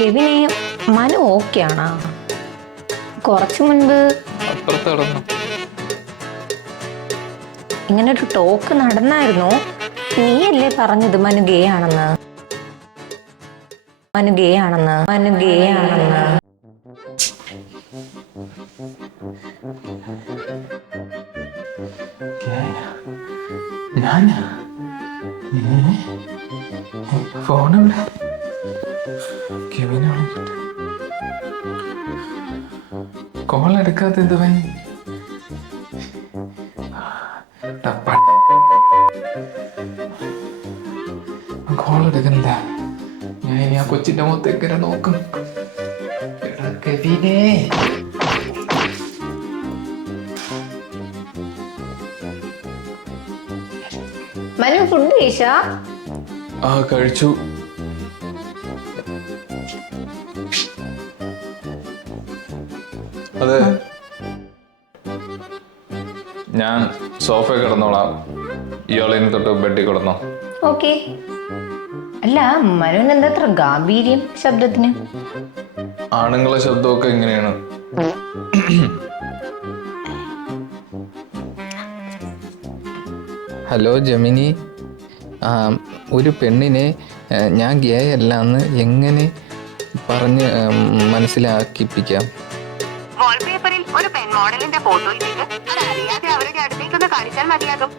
കെവിനെ Manu okay ആണോ? കുറച്ചു മുൻപ് ഇങ്ങനെ ഒരു ടോക്ക് നടന്നായിരുന്നു. നീയല്ലേ പറഞ്ഞത് മനു ഗേ ആണെന്ന്? മനു ഗേ ആണെന്ന്? മനു ഗേ ആണെന്ന്? ഫോണെവിടെ? കോൾ എടുക്കാത്ത എന്തുവാ? കോൾ എടുക്കുന്നില്ല. ഞാൻ ഇനി ആ കൊച്ചിന്റെ മുഖത്തേക്ക് നോക്കും. കെവിനെ, മനു ഫുഡ് കഴിച്ചാ? ആ കഴിച്ചു. അതെ, ഞാൻ സോഫയിൽ കിടന്നോളാം. ഇയാളിനി തൊട്ട് ബെഡിൽ കിടന്നോ. ഓക്കെ. അല്ല, മനുവിന് എന്താ അത്ര ഗാംഭീര്യം ശബ്ദത്തിന്? ആണുങ്ങളെ ശബ്ദമൊക്കെ ഇങ്ങനെയാണ്. ഹലോ ജമിനി, ഒരു പെണ്ണിനെ ഞാൻ ഗേ അല്ല എന്ന് എങ്ങനെ പറഞ്ഞ് മനസ്സിലാക്കിപ്പിക്കാം? വാൾപേപ്പറിൽ ഒരു പെൺ മോഡലിന്റെ ഫോട്ടോ ഇട്ടിട്ട് അത് അറിയാതെ അവരുടെ അടുത്തേക്കൊന്ന് കാണിച്ചാൽ മതിയാകും.